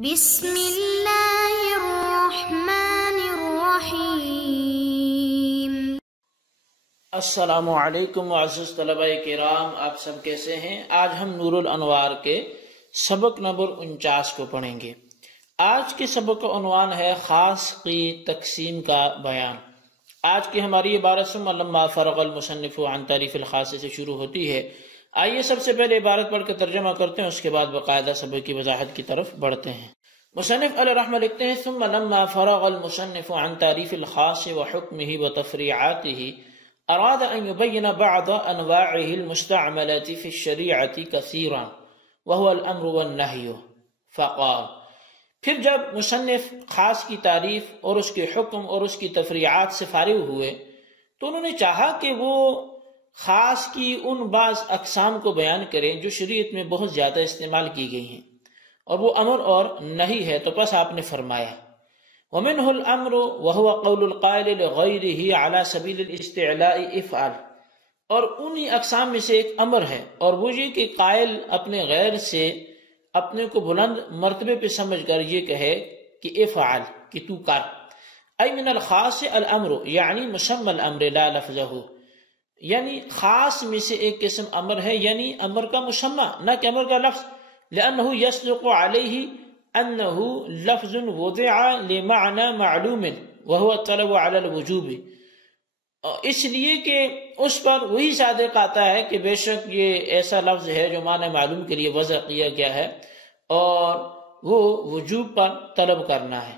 بسم اللہ الرحمن الرحیم۔ السلام علیکم معزز طلبہ کرام، آپ سب کیسے ہیں؟ آج ہم نور الانوار کے سبق نمبر 49 کو پڑھیں گے۔ آج کے سبق کا عنوان ہے خاص کی تقسیم کا بیان۔ آج کی ہماری عبارت ثم لما فرغ المصنف عن تعریف الخاص سے شروع ہوتی ہے۔ آئیے سب سے پہلے عبارت پڑھ کے ترجمہ کرتے ہیں، اس کے بعد باقاعدہ سبق کی وضاحت کی طرف بڑھتے ہیں۔ مصنف علیہ رحمہ لکھتے ہیں ثم لما فرغ المصنف عن تعریف الخاص وحکمه وتفریعاته اراد ان يبين بعض انواعه المستعملة في الشریعة كثيرا وهو الامر والنهي فقال، پھر جب مصنف خاص کی تعریف اور اس کے حکم اور اس کی تفریعات سے فارغ ہوئے تو انہوں نے چاہا کہ وہ خاص کی ان بعض اقسام کو بیان کریں جو شریعت میں بہت زیادہ استعمال کی گئی ہیں، اور وہ امر اور نہی ہے۔ تو پس آپ نے فرمایا وَمِنْهُ الْأَمْرُ وَهُوَ قَوْلُ الْقَائِلِ لِغَيْرِهِ عَلَى سَبِيلِ الْإِسْتِعْلَاءِ افعل، اور انہی اقسام میں سے ایک امر ہے، اور وہ یہ کہ قائل اپنے غیر سے اپنے کو بلند مرتبے پہ سمجھ کر یہ کہے کہ افعل، کہ تو کر۔ ای من الخاص الامر، یعنی مسمى الامر لا لفظہ، یعنی خاص میں سے ایک قسم امر ہے، یعنی امر کا مسمى نہ کہ امر کا لفظ، لأنه يصدق عليه أنه لفظ وضع لمعنى معلوم وهو الطلب على الوجوب، اس لیے کہ اس پر وہی صادق آتا ہے کہ بے شک یہ ایسا لفظ ہے جو معنی معلوم کے لیے وضع کیا گیا ہے اور وہ وجوب پر طلب کرنا ہے۔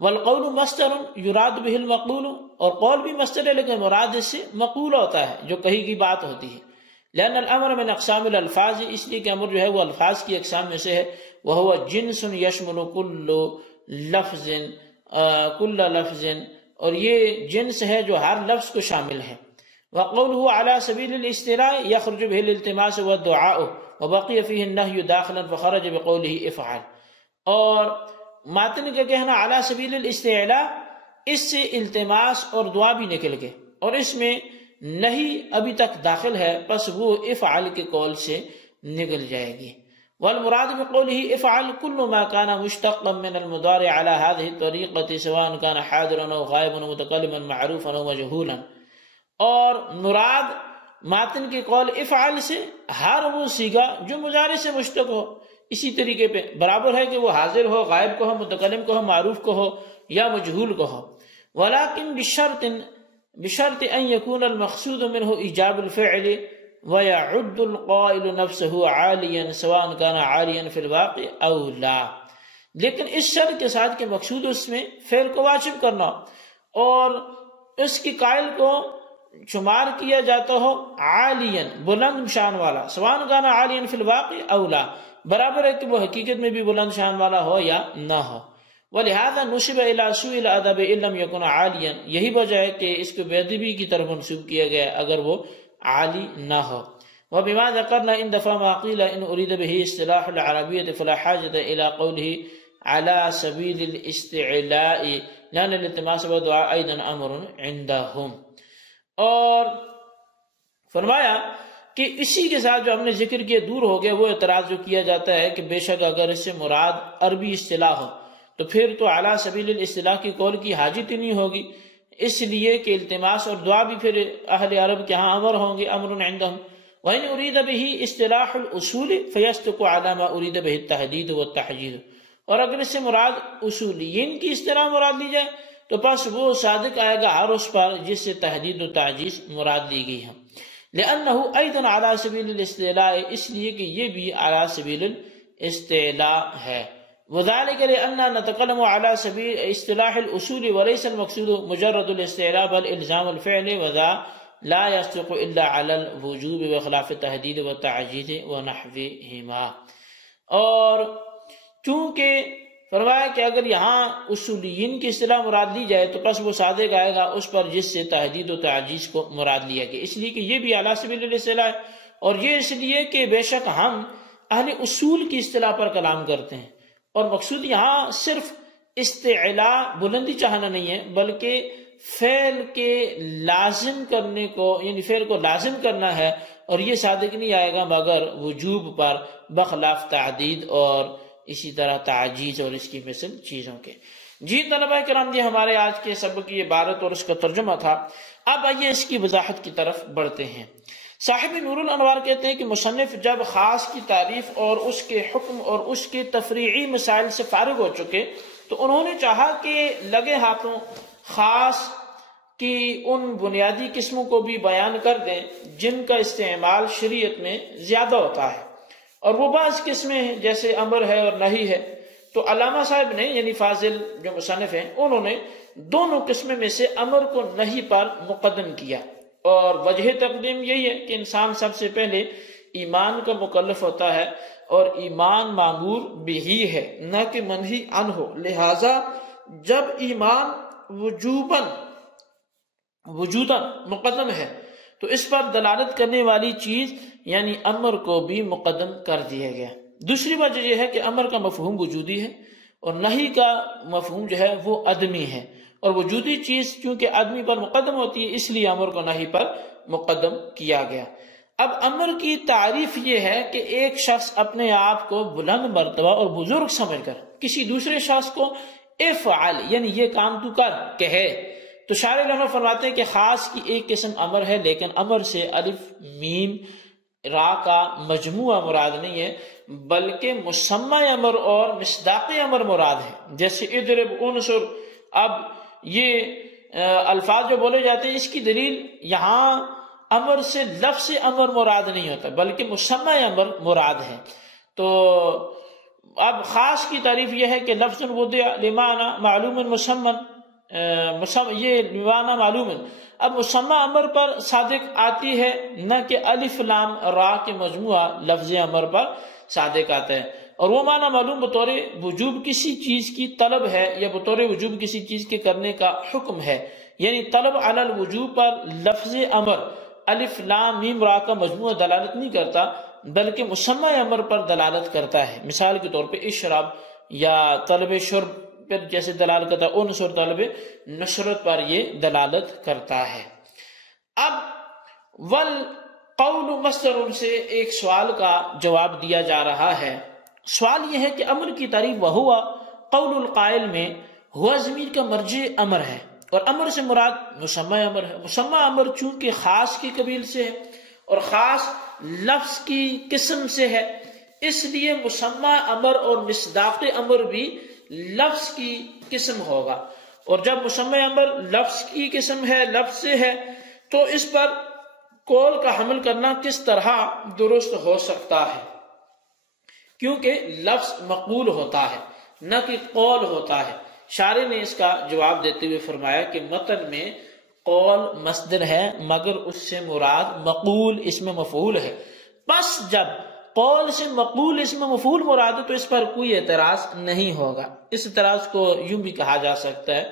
والقول مصدر يراد به المقول، اور قول بھی مصدر ہے لیکن مراد اس سے مقول ہوتا ہے جو کہی کی بات ہوتی ہے۔ لأن الامر من اقسام الالفاظ، اس لیے کہ امر جو ہے وہ الفاظ کی اقسام میں سے ہے۔ وهو جنس يشمل كل لفظ، اور یہ جنس ہے جو ہر لفظ کو شامل ہے۔ وقوله على سبيل الاستعلاء يخرج به الالتماس والدعاء وبقي فيه النهي داخلا فخرج بقوله افعل، اور ماتن کا کہنا على سبيل الاستعلاء، اس سے التماس اور دعا بھی نکل گئے، اور اس میں نہیں ابھی تک داخل ہے، پس وہ افعل کے قول سے نکل جائے گی۔ والمراد بقوله افعل كل ما كان مشتقا من المضارع على هذه الطريقة سواء كان حاضرا او غائبا متكلما معروفا او مجهولا، اور مراد ماتن کے قول افعل سے ہر وہ صیغہ جو مضارع سے مشتق ہو، اسی طریقے پہ برابر ہے کہ وہ حاضر ہو، غائب کو ہو، متکلم کو ہو، معروف کو ہو یا مجہول کو ہو۔ ولكن بشرط ان يكون المقصود منه ایجاب الفعل ويعد القائل نفسه عاليا سواء كان عاليا في الواقع او لا، لیکن اس شرط کے ساتھ کہ مقصود اس میں فعل کو واجب کرنا اور اس کی قائل کو شمار کیا جاتا ہو عالیا، بلند شان والا، سواء كان عاليا في الواقع او لا، برابر ہے کہ وہ حقیقت میں بھی بلند شان والا ہو یا نہ ہو۔ ولہذا نسب الى سوء الادب ان لم يكن عاليا، یہی وجہ ہے کہ اس کو بے ادبی کی طرف منسوب کیا گیا اگر وہ عالی نہ ہو۔ وبما ذكرنا ان دفع ما قيل ان اريد به اصطلاح العربية فلا حاجة الى قوله على سبيل الاستعلاء لان الالتماس والدعاء ايضا امر عندهم، اور فرمایا کہ اسی کے ساتھ جو ہم نے ذکر کیا دور ہو گیا وہ اعتراض جو کیا جاتا ہے کہ بے شک اگر اس سے مراد عربی اصطلاح ہو تو پھر تو اعلیٰ سبیل الاصطلاح کی قول کی حاجت ہی نہیں ہوگی، اس لیے کہ التماس اور دعا بھی پھر اہل عرب کے ہاں امر ہوں گے، امر عندهم۔ وَإِنْ أُرِيدَ بِهِ اصطلاح الأصول فَيَصْدُقُ عَلَى مَا أُرِيدَ بِهِ التحديد والتحجير، اور اگر اس سے مراد اصولیین کی اصطلاح مراد لی جائے تو پس وہ صادق آئے گا ہر اس پر جس سے تحدید و تعجیز مراد لی گئی ہے۔ لأنه أيضا على سبيل الاستعلاء، اس لیے کہ یہ بھی على سبيل الاستعلاء ہے۔ وذلك لأننا نتكلم على سبيل اصطلاح الأصول وليس المقصود مجرد الاستعلاء بل إلزام الفعل، وذا لا يصدق إلا على الوجوب وخلاف التحديد والتعجيز ونحوهما، اور چونکہ فرمایا کہ اگر یہاں اصولیین کی اصطلاح مراد لی جائے تو پس وہ صادق آئے گا اس پر جس سے تحدید و تعجیز کو مراد لیا گیا، اس لیے کہ یہ بھی اعلیٰ سبیل الاصطلاح ہے، اور یہ اس لیے کہ بے شک ہم اہل اصول کی اصطلاح پر کلام کرتے ہیں، اور مقصود یہاں صرف استعلاء بلندی چاہنا نہیں ہے بلکہ فعل کے لازم کرنے کو، یعنی فعل کو لازم کرنا ہے، اور یہ صادق نہیں آئے گا مگر وجوب پر بخلاف تعدید اور اسی طرح تعجیز اور اس کی مثل چیزوں کے۔ جی طلبہ کرام، یہ ہمارے آج کے سبق کی عبارت اور اس کا ترجمہ تھا۔ اب آئیے اس کی وضاحت کی طرف بڑھتے ہیں۔ صاحب نور الانوار کہتے ہیں کہ مصنف جب خاص کی تعریف اور اس کے حکم اور اس کے تفریعی مسائل سے فارغ ہو چکے تو انہوں نے چاہا کہ لگے ہاتھوں خاص کی ان بنیادی قسموں کو بھی بیان کر دیں جن کا استعمال شریعت میں زیادہ ہوتا ہے، اور وہ بعض قسمیں ہیں جیسے امر ہے اور نہی ہے۔ تو علامہ صاحب نے یعنی فاضل جو مصنف ہیں انہوں نے دونوں قسمیں میں سے امر کو نہی پر مقدم کیا، اور وجہ تقدیم یہی ہے کہ انسان سب سے پہلے ایمان کا مکلف ہوتا ہے اور ایمان معمور بھی ہے نہ کہ منہی عنہ ہو، لہذا جب ایمان وجوداً مقدم ہے تو اس پر دلالت کرنے والی چیز یعنی امر کو بھی مقدم کر دیا گیا۔ دوسری وجہ یہ ہے کہ امر کا مفہوم وجودی ہے اور نہی کا مفہوم جو ہے وہ عدمی ہے، اور وجودی چیز چونکہ آدمی پر مقدم ہوتی ہے اس لیے امر کو نہی پر مقدم کیا گیا۔ اب امر کی تعریف یہ ہے کہ ایک شخص اپنے آپ کو بلند مرتبہ اور بزرگ سمجھ کر کسی دوسرے شخص کو افعل یعنی یہ کام تو کر کہے۔ تو شارح علماء فرماتے ہیں کہ خاص کی ایک قسم امر ہے، لیکن امر سے الف میم را کا مجموعہ مراد نہیں ہے بلکہ مسمى امر اور مصداق امر مراد ہے، جیسے اضرب انصر۔ اب یہ الفاظ جو بولے جاتے ہیں اس کی دلیل یہاں امر سے لفظ امر مراد نہیں ہوتا بلکہ مسمى امر مراد ہے۔ تو اب خاص کی تعریف یہ ہے کہ لفظ وضع لمعنى معلوم مسمى، یہ لمعنى معلوم۔ اب مسمى امر پر صادق آتی ہے نہ کہ الف لام را کے مجموعہ لفظ امر پر صادق آتا ہے، اور وہ معنی معلوم بطور وجوب کسی چیز کی طلب ہے یا بطور وجوب کسی چیز کے کرنے کا حکم ہے، یعنی طلب علی الوجوب پر لفظ امر الف لام میم را کا مجموعہ دلالت نہیں کرتا بلکہ مسمى امر پر دلالت کرتا ہے۔ مثال کے طور پہ اشرب یا طلب شرب پر جیسے دلالت کرتا ہے، انصر طلب نصرت پر یہ دلالت کرتا ہے۔ اب والقول مصدر سے ایک سوال کا جواب دیا جا رہا ہے۔ سوال یہ ہے کہ امر کی تعریف وہوا قول القائل میں ہوا ضمیر کا مرجع امر ہے، اور امر سے مراد مسمى امر ہے۔ مسمى امر چونکہ خاص کی قبیل سے ہے اور خاص لفظ کی قسم سے ہے، اس لیے مسمى امر اور مصداق امر بھی لفظ کی قسم ہوگا، اور جب مسمى امر لفظ کی قسم ہے، لفظ سے ہے، تو اس پر قول کا حمل کرنا کس طرح درست ہو سکتا ہے؟ کیونکہ لفظ مقول ہوتا ہے نہ کہ قول ہوتا ہے۔ شارح نے اس کا جواب دیتے ہوئے فرمایا کہ متن میں قول مصدر ہے مگر اس سے مراد مقول اسم مفعول ہے، بس جب قول سے مقول اسم مفعول مراد ہے تو اس پر کوئی اعتراض نہیں ہوگا۔ اس اعتراض کو یوں بھی کہا جا سکتا ہے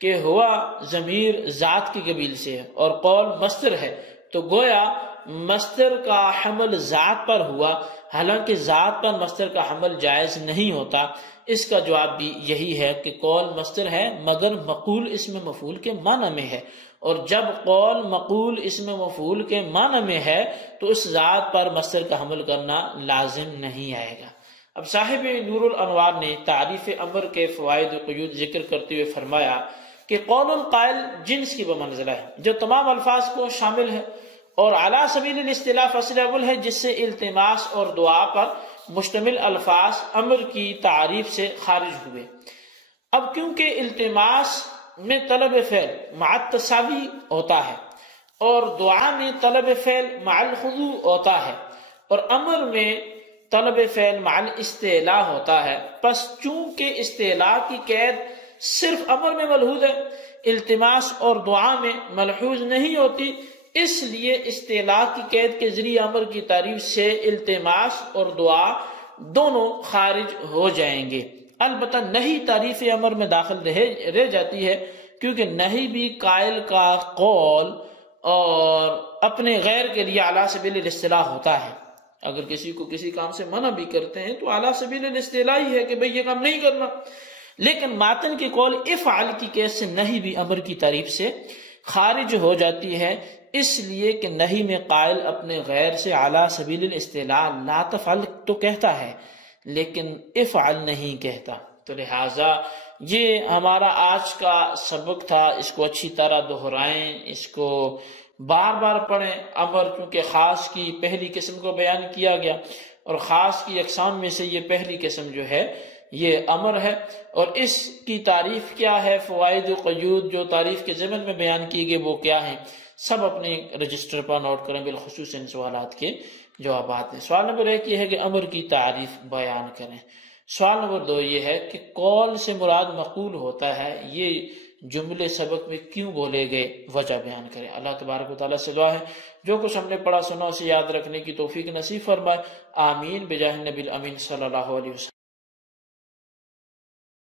کہ ہوا ضمیر ذات کی قبیل سے ہے اور قول مصدر ہے، تو گویا مصدر کا حمل ذات پر ہوا، حالانکہ ذات پر مصدر کا حمل جائز نہیں ہوتا۔ اس کا جواب بھی یہی ہے کہ قول مصدر ہے مگر مقول اسم مفعول کے معنی میں ہے، اور جب قول مقول اسم مفعول کے معنی میں ہے تو اس ذات پر مصدر کا حمل کرنا لازم نہیں آئے گا۔ اب صاحب نور الانوار نے تعریف امر کے فوائد و قیود ذکر کرتے ہوئے فرمایا کہ قول القائل جنس کی بمنزلہ ہے جو تمام الفاظ کو شامل ہے، اور اعلیٰ سبیل الاصطلاح فصل اول ہے جس سے التماس اور دعا پر مشتمل الفاظ امر کی تعریف سے خارج ہوئے۔ اب کیونکہ التماس میں طلب فعل مع التساوی ہوتا ہے اور دعا میں طلب فعل مع الخضوع ہوتا ہے، اور امر میں طلب فعل مع الاستعلاء ہوتا ہے، پس چونکہ استعلاء کی قید صرف امر میں ملحوظ ہے، التماس اور دعا میں ملحوظ نہیں ہوتی، اس لیے استعلاء کی قید کے ذریعے امر کی تعریف سے التماس اور دعا دونوں خارج ہو جائیں گے۔ البتہ نہی تعریف امر میں داخل رہ جاتی ہے، کیونکہ نہی بھی قائل کا قول اور اپنے غیر کے لیے اعلیٰ سبیل الاصطلاح ہوتا ہے۔ اگر کسی کو کسی کام سے منع بھی کرتے ہیں تو اعلیٰ سبیل الاصطلاح ہی ہے کہ بھئی یہ کام نہیں کرنا، لیکن ماتن کے قول افعل کی قید سے نہی بھی امر کی تعریف سے خارج ہو جاتی ہے، اس لیے کہ نہی میں قائل اپنے غیر سے اعلیٰ سبیل الاصطلاح لا تفعل تو کہتا ہے، لیکن افعل نہیں کہتا۔ تو لہٰذا یہ ہمارا آج کا سبق تھا، اس کو اچھی طرح دہرائیں، اس کو بار بار پڑھیں۔ امر چونکہ خاص کی پہلی قسم کو بیان کیا گیا، اور خاص کی اقسام میں سے یہ پہلی قسم جو ہے یہ امر ہے، اور اس کی تعریف کیا ہے، فوائد و قیود جو تعریف کے ضمن میں بیان کی گئے وہ کیا ہیں، سب اپنے رجسٹر پر نوٹ کریں، بالخصوص ان سوالات کے جوابات ہیں۔ سوال نمبر 1 یہ ہے کہ امر کی تعریف بیان کریں۔ سوال نمبر 2 یہ ہے کہ قول سے مراد مقول ہوتا ہے، یہ جملے سبق میں کیوں بولے گئے، وجہ بیان کریں۔ اللہ تبارک و تعالیٰ سے دعا ہے جو کچھ ہم نے پڑھا سنا اسے یاد رکھنے کی توفیق نصیب فرمائے، آمین بجاہ نبی الامین صلی اللہ علیہ وسلم۔